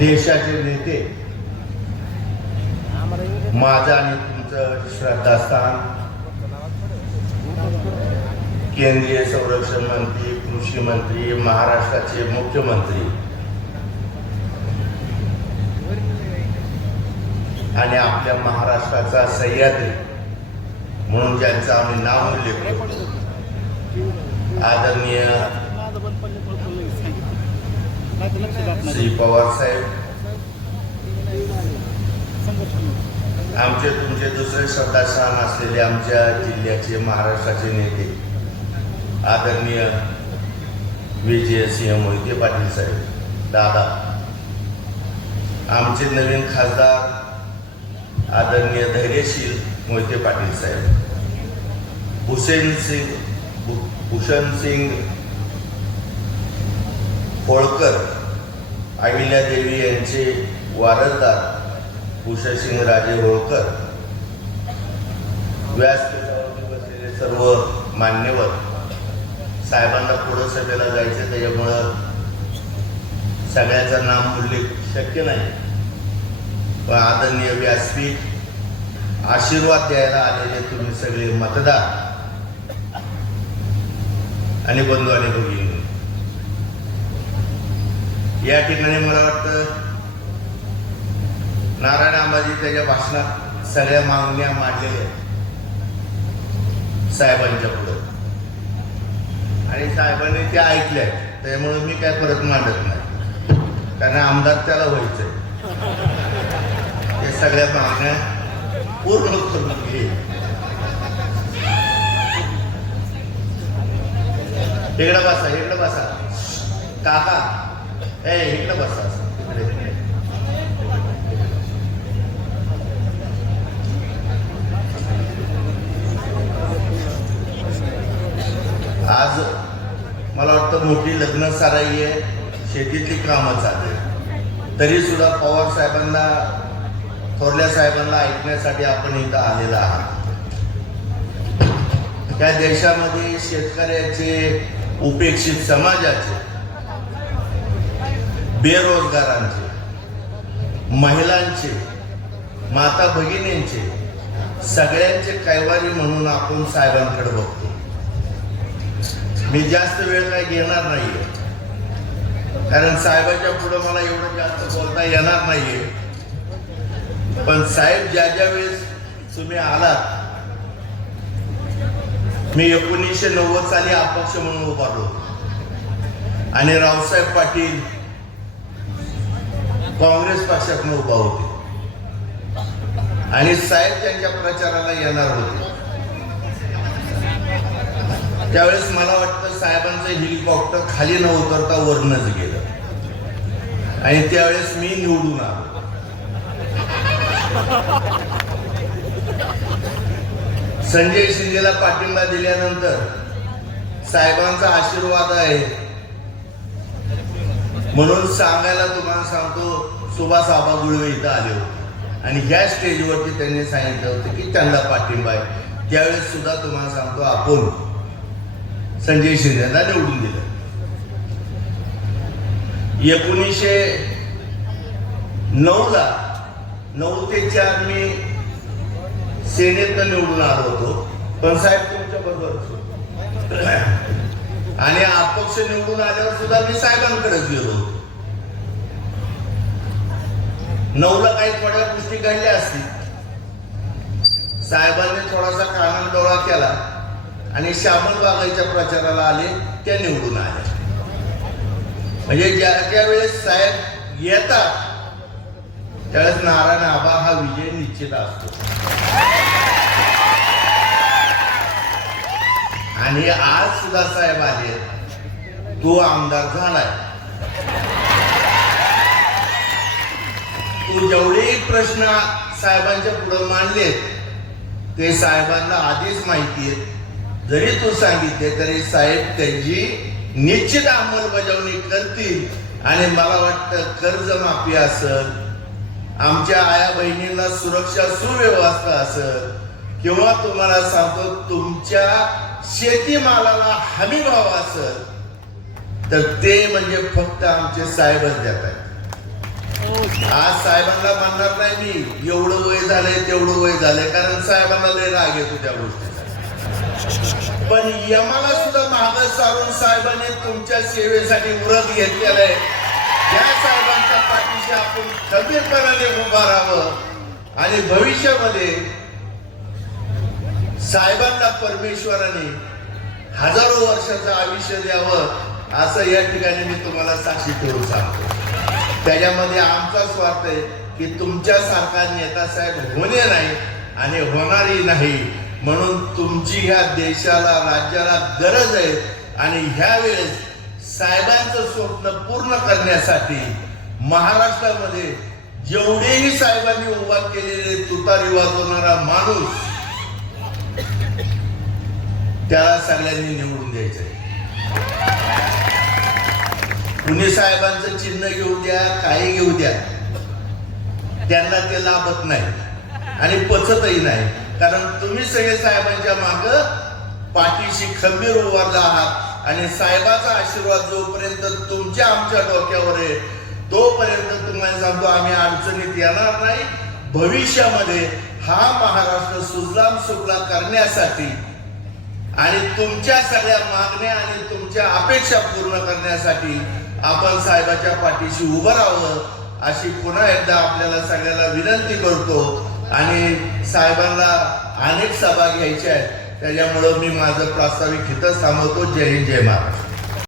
देशाचे नेते. माझं आणि तुमचं श्रद्धास्थान केंद्रीय संरक्षण मंत्री कृषी मंत्री महाराष्ट्राचे मुख्यमंत्री. आणि आपल्या महाराष्ट्राचा सह्याद्री म्हणून ज्यांचं आम्ही नाव उल्लेख करतो. आदरणीय श्री पवार साहेब. आमचे तुमचे दुसरे श्रद्धास्थान असलेले आमच्या जिल्ह्याचे महाराष्ट्राचे नेते आदरणीय विजयसिंह मोहिते पाटील साहेब. दादा. आमचे नवीन खासदार आदरणीय धैर्यशील मोहिते पाटील साहेब. हुसेन सिंग भूषण सिंग होळकर अहिल्या देवी यांचे वारसदार उषासिंह राजे होळकर व्यासपीठावरती बसलेले सर्व मान्यवर साहेबांना पुढं सभेला जायचं त्याच्यामुळं सगळ्याचं नाम उल्लेख शक्य नाही. पण आदरणीय व्यासपीठ आशीर्वाद द्यायला आलेले तुम्ही सगळे मतदार आणि बंधू आणि भगिनी. या ठिकाणी मला वाटतं नारायण आंबाजी त्याच्या भाषणात सगळ्या मागण्या मांडलेल्या आहेत. साहेबांच्या पुढे. आणि साहेबांनी त्या ऐकल्या. आहेत. त्यामुळे मी काय परत मांडत नाही. कारण आमदार त्याला व्हायचंय. हे सगळ्या मागण्या पूर्ण करून घे. इकडे बसा इकडं बसा. काका ए इकडे बसा आज मला वाटतं मोठी लग्न साराई आहे. शेतीतली कामं चालली. तरी सुद्धा पवार साहेबांना थोरल्या साहेबांना ऐकण्यासाठी आपण इथं आलेला आहात. त्या देशामध्ये शेतकऱ्याचे उपेक्षित समाजाचे बेरोजगारांचे महिलांचे माता भगिनींचे सगळ्यांचे कैवारी म्हणून आपण साहेबांकडे बघतो. मी जास्त वेळ काय घेणार नाहीये. कारण साहेबाच्या पुढे मला एवढं जास्त बोलता येणार नाहीये. पण साहेब ज्या ज्या वेळेस तुम्ही आलात मी एकोणीसशे नव्वद साली अपक्ष म्हणून उभारलो आणि रावसाहेब पाटील काँग्रेस पक्षातून उभा होते. आणि साहेब त्यांच्या प्रचाराला येणार होते. त्यावेळेस मला वाटतं साहेबांचं हेलिकॉप्टर खाली न उतरता वरनच गेलं. आणि त्यावेळेस मी निवडून आलो. संजय शिंदेला पाठिंबा दिल्यानंतर साहेबांचा आशीर्वाद आहे. म्हणून सांगायला तुम्हाला सांगतो सुभाष आबा गुळवे इथं आले होते. आणि ह्या स्टेजवरती त्यांनी सांगितलं होतं की त्यांना पाठिंबा आहे. त्यावेळेस सुद्धा तुम्हाला सांगतो आपण संजय शिंदेला निवडून दिलं. एकोणीसशे नऊ ला नऊ ते चार मी सेनेतनं निवडून आलो होतो. पण साहेब तुमच्या बरोबर आणि अपक्ष निवडून आल्यावर सुद्धा मी साहेबांकडेच गेलो. नऊला काही थोड्या गोष्टी घडल्या असतील. साहेबांनी थोडासा कानाला डोळा केला आणि श्यामल बागाईच्या प्रचाराला आले त्या निवडून आल्या. म्हणजे ज्या ज्या वेळेस साहेब येतात त्यावेळेस नारायण आबा हा विजय निश्चित असतो. आणि आज सुद्धा साहेब आले तो आमदार झालाय. तू जेवढे प्रश्न साहेबांच्या पुढे मांडलेत ते साहेबांना आधीच माहिती आहे जरी तू सांगितले तरी साहेब त्यांची निश्चित अंमलबजावणी करतील आणि मला वाटतं कर्जमाफी असेल आमच्या आया बहिणींना सुरक्षा सुव्यवस्था असेल किंवा तुम्हाला सांगतो तुमच्या शेतीमालाला हमी भाव असेल तर ते म्हणजे फक्त आमचे साहेबच देत आहेत. आज साहेबांना म्हणणार नाही मी एवढं वय झालंय तेवढं वय झालंय कारण साहेबांना लय राग येतो त्या गोष्टीचा. पण यमाला सुद्धा महाग सारून साहेबांनी तुमच्या सेवेसाठी व्रत घेतलेलं आहे त्या साहेबांच्या पाठीशी आपण खंबीरपणाने उभा राहावं आणि भविष्यामध्ये साहेबांना परमेश्वराने हजारो वर्षाचं आयुष्य द्यावं असं या ठिकाणी मी तुम्हाला साक्षी करू सांगतो. त्याच्यामध्ये आमचा स्वार्थ आहे की तुमच्यासारखा नेता साहेब होणे नाही आणि होणारही नाही. म्हणून तुमची ह्या देशाला राज्याला गरज आहे आणि ह्या वेळेस साहेबांचं स्वप्न पूर्ण करण्यासाठी महाराष्ट्रामध्ये जेवढेही साहेबांनी उभा केलेले तुतारी वाजवणारा माणूस त्याला सगळ्यांनी निवडून द्यायचंय कुणी साहेबांचं चिन्ह घेऊ द्या काही घेऊ द्या त्यांना ते लाभत नाही. आणि पचतही नाही. कारण तुम्ही सगळे साहेबांच्या माग पाठीशी खंबीर उभारला आहात. आणि साहेबाचा आशीर्वाद जोपर्यंत तुमच्या आमच्या डोक्यावर आहे तोपर्यंत तुम्हाला सांगतो आम्ही अडचणीत येणार नाही. भविष्यामध्ये हा महाराष्ट्र सुजलाम सुफला करण्यासाठी आणि तुमच्या सगळ्या मागण्या आणि तुमच्या अपेक्षा पूर्ण करण्यासाठी आपण साहेबाच्या पाठीशी उभं राहावं अशी पुन्हा एकदा आपल्याला सगळ्याला विनंती करतो. आणि साहेबांना अनेक सभा घ्यायच्या आहेत. त्याच्यामुळं मी माझं प्रास्ताविक इथंच थांबवतो. जय हिंद जय महाराष्ट्र.